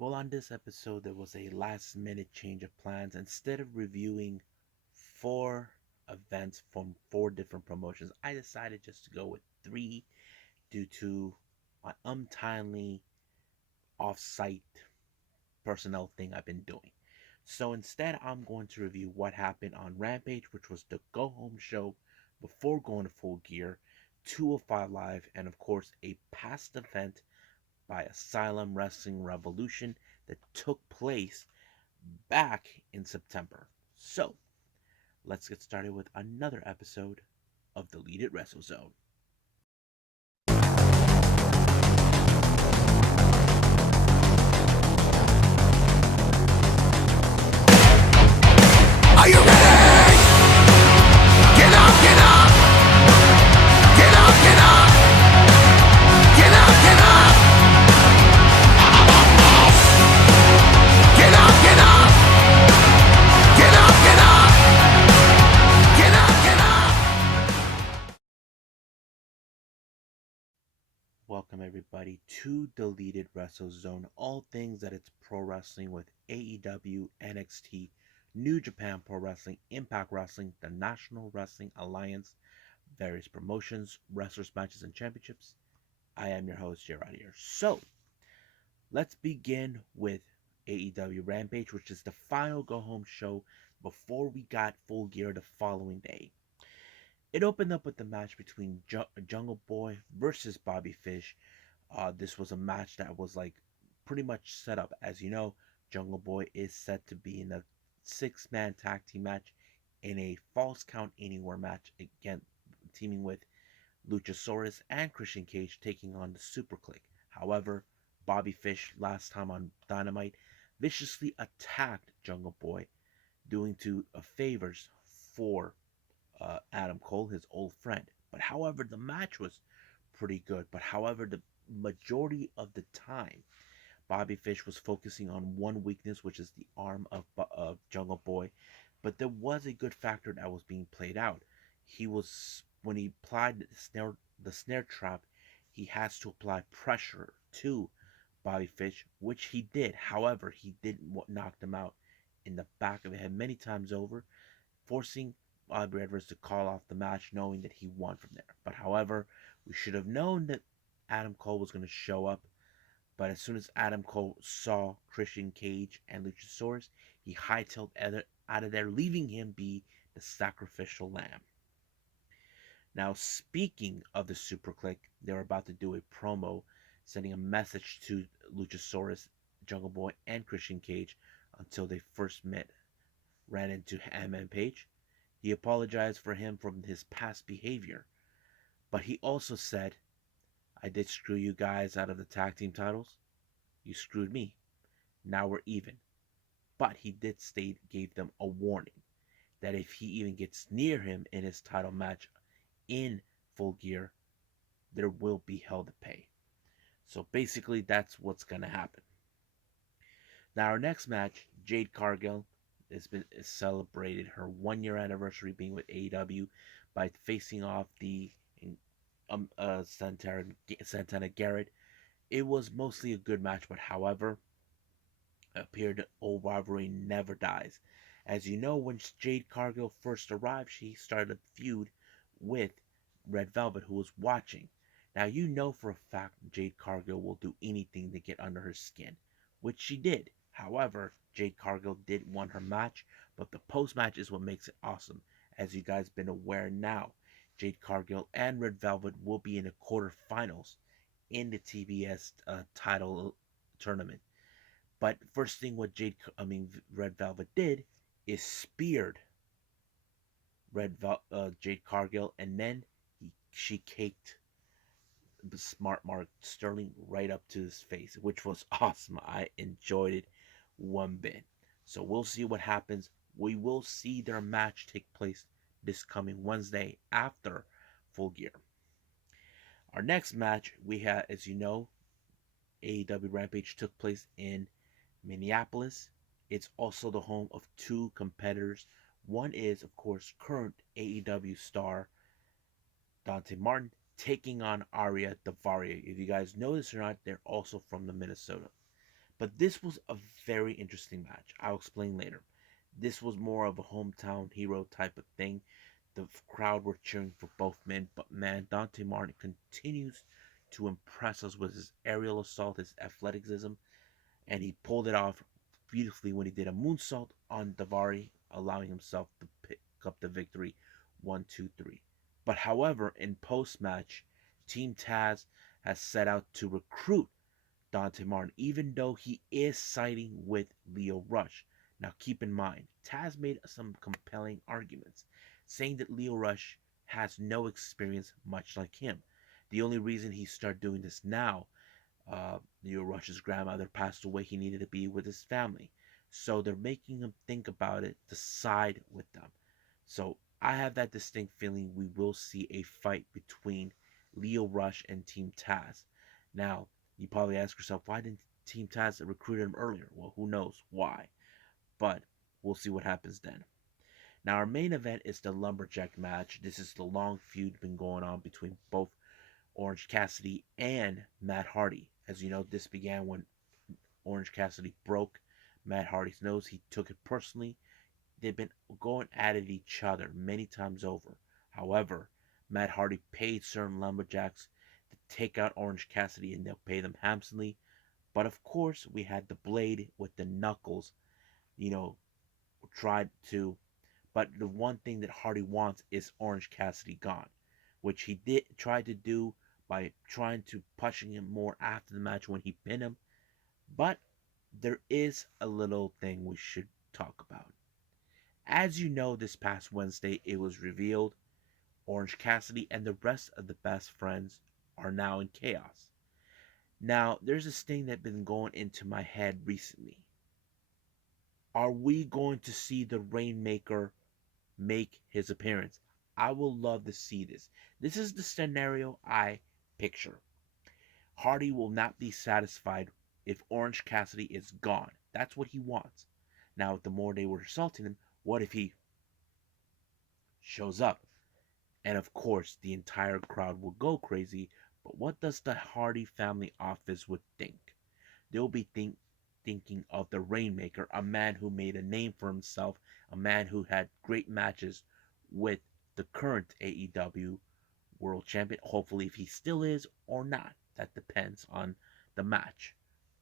Well, on this episode, there was a last minute change of plans. Instead of reviewing four events from four different promotions, I decided just to go with three due to my untimely off site personnel thing I've been doing. So instead, I'm going to review what happened on Rampage, which was the go home show before going to Full Gear, 205 Live, and of course, a past event by Asylum Wrestling Revolution that took place back in September. So, let's get started with another episode of Deleted Wrestle Zone. Are you ready? Get up, get up! Get up, get up! Get up, get up! Get up, get up! Get up, get up! Get up, get up! Welcome everybody to Deleted Wrestle Zone. All things that it's pro wrestling with AEW, NXT, New Japan Pro Wrestling, Impact Wrestling, the National Wrestling Alliance, various promotions, wrestlers, matches, and championships. I am your host, Gerard here. So, let's begin with AEW Rampage, which is the final go home show before we got Full Gear the following day. It opened up with the match between Jungle Boy versus Bobby Fish. This was a match that was like pretty much set up. As you know, Jungle Boy is set to be in a six-man tag team match in a Falls Count Anywhere match, again teaming with Luchasaurus and Christian Cage taking on the Super Click. However, Bobby Fish last time on Dynamite viciously attacked Jungle Boy, doing to favors for Adam Cole, his old friend. But however, the match was pretty good. But however, the majority of the time, Bobby Fish was focusing on one weakness, which is the arm of Jungle Boy. But there was a good factor that was being played out. He was when he applied the snare trap, he has to apply pressure to Bobby Fish, which he did. However, he didn't knock them out in the back of the head many times over, forcing Bobby Edwards to call off the match, knowing that he won from there. But however, we should have known that Adam Cole was going to show up. But as soon as Adam Cole saw Christian Cage and Luchasaurus, he hightailed out of there, leaving him be the sacrificial lamb. Now, speaking of the Super Click, they're about to do a promo sending a message to Luchasaurus, Jungle Boy, and Christian Cage until they first ran into Hangman Page. He apologized for him from his past behavior, but he also said, I did screw you guys out of the tag team titles. You screwed me. Now we're even. But he did gave them a warning that if he even gets near him in his title match in Full Gear, there will be hell to pay. So basically, that's what's going to happen. Now, our next match, Jade Cargill is celebrated her 1 year anniversary being with AEW by facing off the Santana Garrett. It was mostly a good match, but however, appeared old rivalry never dies. As you know, when Jade Cargill first arrived, she started a feud with Red Velvet, who was watching. Now, you know for a fact Jade Cargill will do anything to get under her skin, which she did. However, Jade Cargill did win her match, but the post match is what makes it awesome. As you guys been aware now, Jade Cargill and Red Velvet will be in the quarterfinals in the TBS title tournament. But first thing what Red Velvet did is speared Jade Cargill, and then she caked the Smart Mark Sterling right up to his face, which was awesome. I enjoyed it one bit. So we'll see what happens. We will see their match take place this coming Wednesday after Full Gear. Our next match we had, as you know, AEW Rampage took place in Minneapolis. It's also the home of two competitors. One is, of course, current AEW star Dante Martin taking on Aria Davaria. If you guys know this or not, they're also from the Minnesota. But this was a very interesting match. I'll explain later. This was more of a hometown hero type of thing. The crowd were cheering for both men, but man, Dante Martin continues to impress us with his aerial assault, his athleticism, and he pulled it off beautifully when he did a moonsault on Davari, allowing himself to pick up the victory 1, 2, 3. But however, in post match, Team Taz has set out to recruit Dante Martin, even though he is siding with Leo Rush. Now, keep in mind, Taz made some compelling arguments, saying that Leo Rush has no experience, much like him. The only reason he started doing this now, Leo Rush's grandmother passed away, he needed to be with his family. So they're making him think about it to side with them. So I have that distinct feeling we will see a fight between Leo Rush and Team Taz. Now, you probably ask yourself, why didn't Team Taz recruit him earlier? Well, who knows why, but we'll see what happens then. Now, our main event is the Lumberjack match. This is the long feud been going on between both Orange Cassidy and Matt Hardy. As you know, this began when Orange Cassidy broke Matt Hardy's nose. He took it personally. They've been going at it each other many times over. However, Matt Hardy paid certain Lumberjacks to take out Orange Cassidy and they'll pay them handsomely. But of course, we had the Blade with the knuckles, you know, tried to. But the one thing that Hardy wants is Orange Cassidy gone, which he did try to do by trying to pushing him more after the match when he pinned him. But there is a little thing we should talk about. As you know, this past Wednesday it was revealed Orange Cassidy and the rest of the best friends are now in chaos. Now, there's this thing that's been going into my head recently. Are we going to see the Rainmaker make his appearance? I will love to see this. This is the scenario I picture. Hardy will not be satisfied if Orange Cassidy is gone. That's what he wants. Now, the more they were assaulting him, what if he shows up? And of course, the entire crowd will go crazy. But what does the Hardy family office would think? They'll be thinking of the Rainmaker, a man who made a name for himself, a man who had great matches with the current AEW World Champion. Hopefully, if he still is or not, that depends on the match.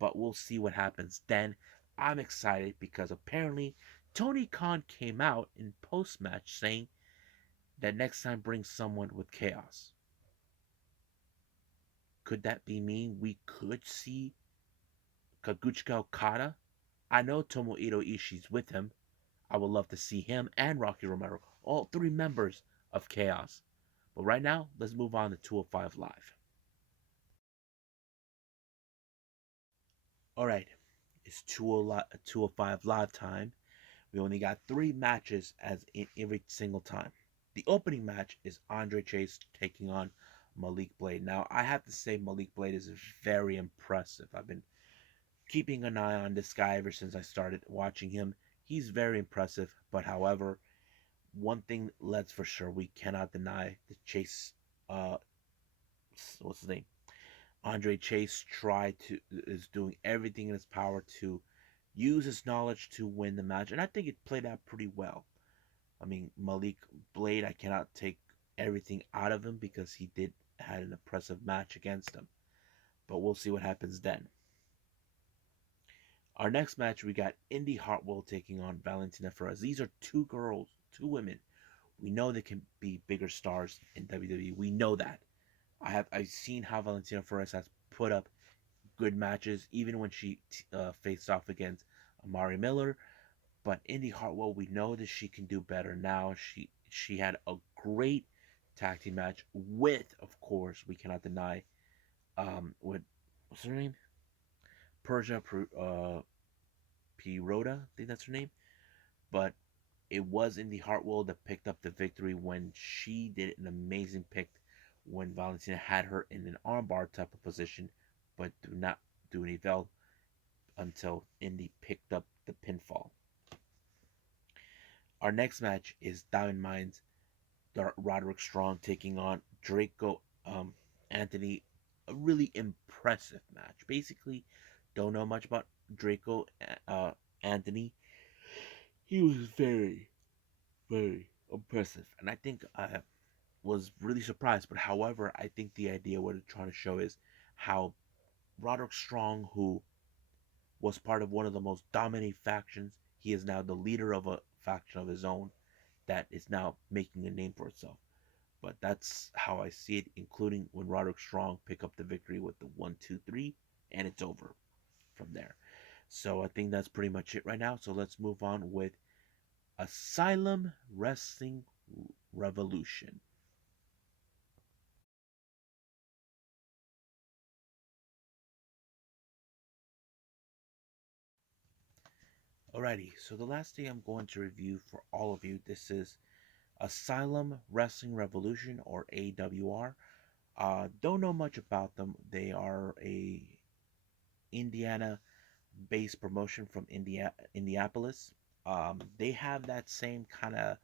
But we'll see what happens then. I'm excited because apparently Tony Khan came out in post match saying that next time bring someone with chaos. Could that be mean we could see Kaguchika Okada? I know Tomohiro Ishii's with him. I would love to see him and Rocky Romero, all three members of Chaos. But right now, let's move on to 205 Live. Alright, it's 205 Live time. We only got 3 matches as in every single time. The opening match is Andre Chase taking on Malik Blade. Now, I have to say Malik Blade is very impressive. I've been keeping an eye on this guy ever since I started watching him. He's very impressive, but however, one thing let's for sure we cannot deny the Chase. What's his name? Andre Chase is doing everything in his power to use his knowledge to win the match, and I think it played out pretty well. I mean, Malik Blade, I cannot take everything out of him because he did had an impressive match against him, but we'll see what happens then. Our next match, we got Indy Hartwell taking on Valentina Perez. These are 2 girls, 2 women. We know they can be bigger stars in WWE. We know that. I've seen how Valentina Perez has put up good matches, even when she faced off against Amari Miller. But Indy Hartwell, we know that she can do better now. She had a great tag team match with, of course, we cannot deny, with what's her name? Persia Piroda, I think that's her name. But it was Indy Hartwell that picked up the victory when she did an amazing pick when Valentina had her in an armbar type of position, but do not do any bell until Indy picked up the pinfall. Our next match is Diamond Mines Roderick Strong taking on Draco Anthony. A really impressive match. Basically, Don't know much about Draco Anthony. He was very, very impressive, and I think I was really surprised. But however, I think the idea what it's trying to show is how Roderick Strong, who was part of one of the most dominant factions, he is now the leader of a faction of his own that is now making a name for itself. But that's how I see it, including when Roderick Strong pick up the victory with the 1, 2, 3, and it's over from there. So I think that's pretty much it right now. So let's move on with Asylum Wrestling Revolution. Alrighty, so the last thing I'm going to review for all of you, this is Asylum Wrestling Revolution, or AWR. Don't know much about them. They are a Indiana-based promotion from Indianapolis. They have that same kind of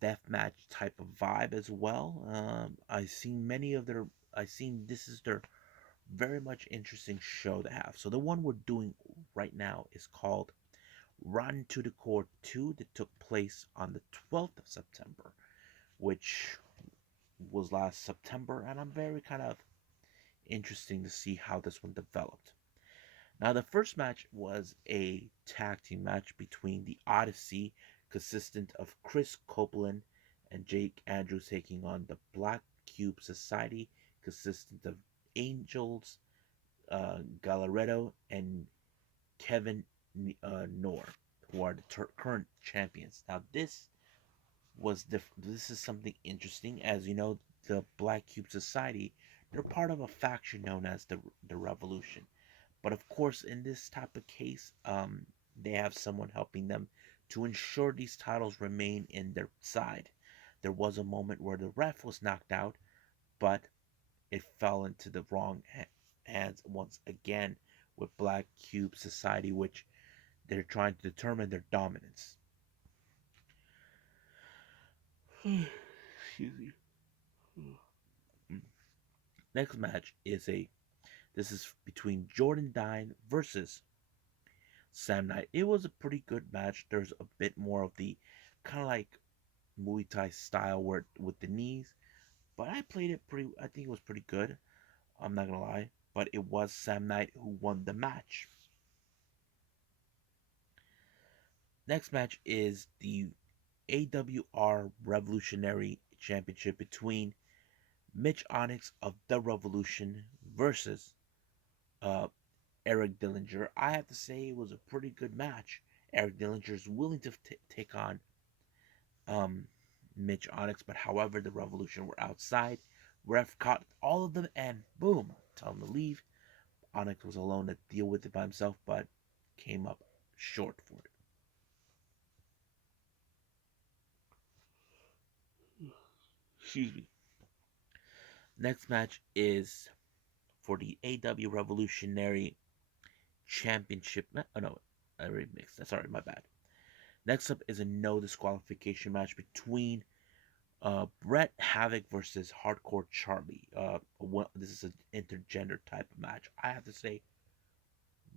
deathmatch type of vibe as well. I've seen many of their. I've seen this is their very much interesting show they have. So the one we're doing right now is called Run to the Core 2 that took place on the 12th of September, which was last September, and I'm very kind of interesting to see how this one developed. Now, the first match was a tag team match between the Odyssey, consistent of Chris Copeland and Jake Andrews, taking on the Black Cube Society, consistent of Angels, Galaretto, and Kevin Noor, who are the current champions. Now, this is something interesting. As you know, the Black Cube Society, they're part of a faction known as the Revolution. But of course, in this type of case, they have someone helping them to ensure these titles remain in their side. There was a moment where the ref was knocked out, but it fell into the wrong hands once again with Black Cube Society, which they're trying to determine their dominance. Excuse me. Next match is a this is between Jordan Dine versus Sam Knight. It was a pretty good match. There's a bit more of the kind of like Muay Thai style where with the knees, but I played it pretty. I think it was pretty good. I'm not gonna lie, but it was Sam Knight who won the match. Next match is the AWR Revolutionary Championship between Mitch Onyx of the Revolution versus uh, Eric Dillinger. I have to say it was a pretty good match. Eric Dillinger is willing to take on um, Mitch Onyx, but however, the Revolution were outside. Ref caught all of them and boom, tell him to leave. Onyx was alone to deal with it by himself, but came up short for it. Excuse me. Next match is for the AW Revolutionary Championship. Oh no, I already mixed. That's alright, my bad. Next up is a no disqualification match between Brett Havoc versus Hardcore Charlie. This is an intergender type of match. I have to say,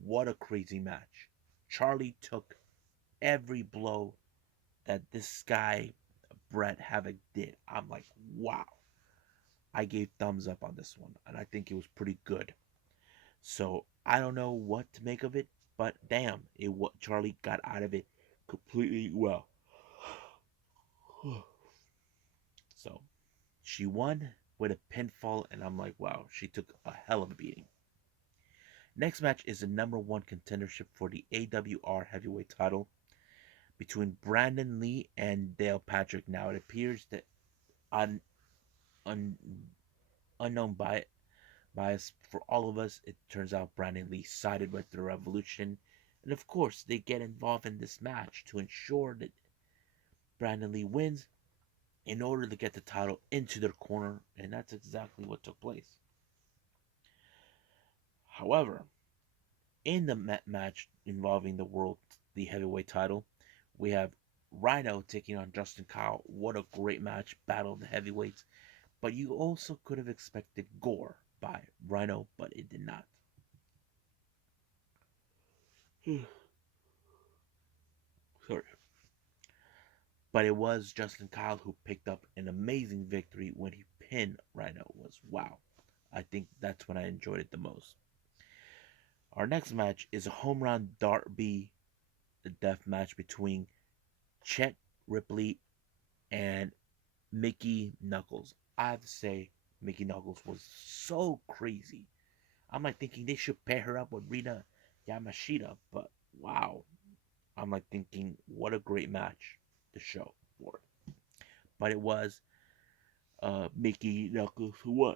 what a crazy match. Charlie took every blow that this guy, Brett Havoc, did. I'm like, wow. I gave thumbs up on this one, and I think it was pretty good. So I don't know what to make of it, but damn, it what Charlie got out of it completely well. So she won with a pinfall, and I'm like, wow, she took a hell of a beating. Next match is the number one contendership for the AWR heavyweight title between Brandon Lee and Dale Patrick. Now it appears that un, un, unknown bias for all of us, it turns out Brandon Lee sided with the Revolution, and of course they get involved in this match to ensure that Brandon Lee wins in order to get the title into their corner, and that's exactly what took place. However, in the match involving the heavyweight title, we have Rhino taking on Justin Kyle. What a great match, battle of the heavyweights. But you also could have expected gore by Rhino, but it did not. Sorry. But it was Justin Kyle who picked up an amazing victory when he pinned Rhino. Was wow. I think that's when I enjoyed it the most. Our next match is a home run derby death match between Chet Ripley and Mickey Knuckles. I have to say, Mickey Knuckles was so crazy. I'm like thinking they should pair her up with Rina Yamashita, but wow. I'm like thinking, what a great match to show for it. But it was Mickey Knuckles who won.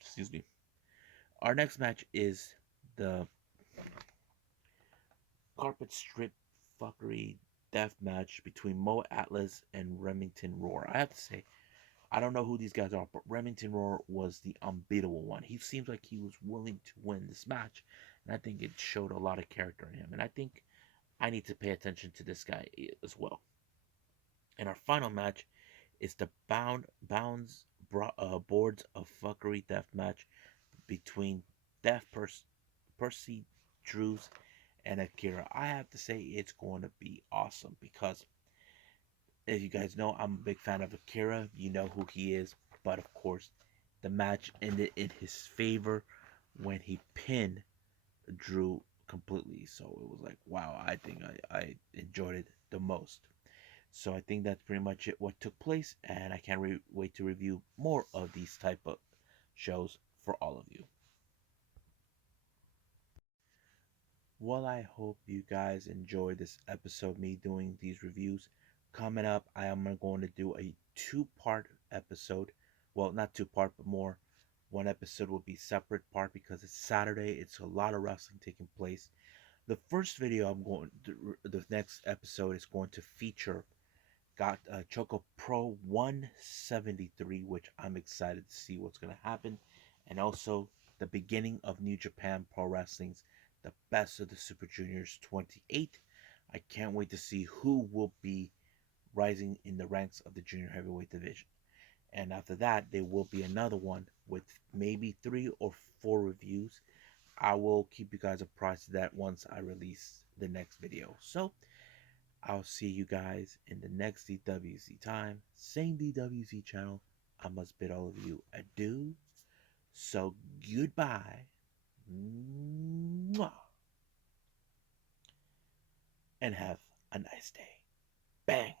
Excuse me. Our next match is the carpet strip fuckery death match between Mo Atlas and Remington Roar. I have to say, I don't know who these guys are, but Remington Roar was the unbeatable one. He seems like he was willing to win this match, and I think it showed a lot of character in him. And I think I need to pay attention to this guy as well. And our final match is the Boards of Fuckery death match between Percy Drews and Akira. I have to say it's going to be awesome because, as you guys know, I'm a big fan of Akira. You know who he is, but of course, the match ended in his favor when he pinned Drew completely. So it was like, wow, I think I enjoyed it the most. So I think that's pretty much it what took place, and I can't wait to review more of these type of shows for all of you. Well, I hope you guys enjoyed this episode, me doing these reviews. Coming up, I am going to do a two-part episode. Well, not two-part, but more. One episode will be separate part because it's Saturday. It's a lot of wrestling taking place. The first video the next episode is going to feature got Choco Pro 173, which I'm excited to see what's going to happen. And also the beginning of New Japan Pro Wrestling's The Best of the Super Juniors 28. I can't wait to see who will be rising in the ranks of the junior heavyweight division. And after that, there will be another one with maybe 3 or 4 reviews. I will keep you guys apprised of that once I release the next video. So, I'll see you guys in the next DWZ time. Same DWZ channel. I must bid all of you adieu. So goodbye. Mwah. And have a nice day. Bang.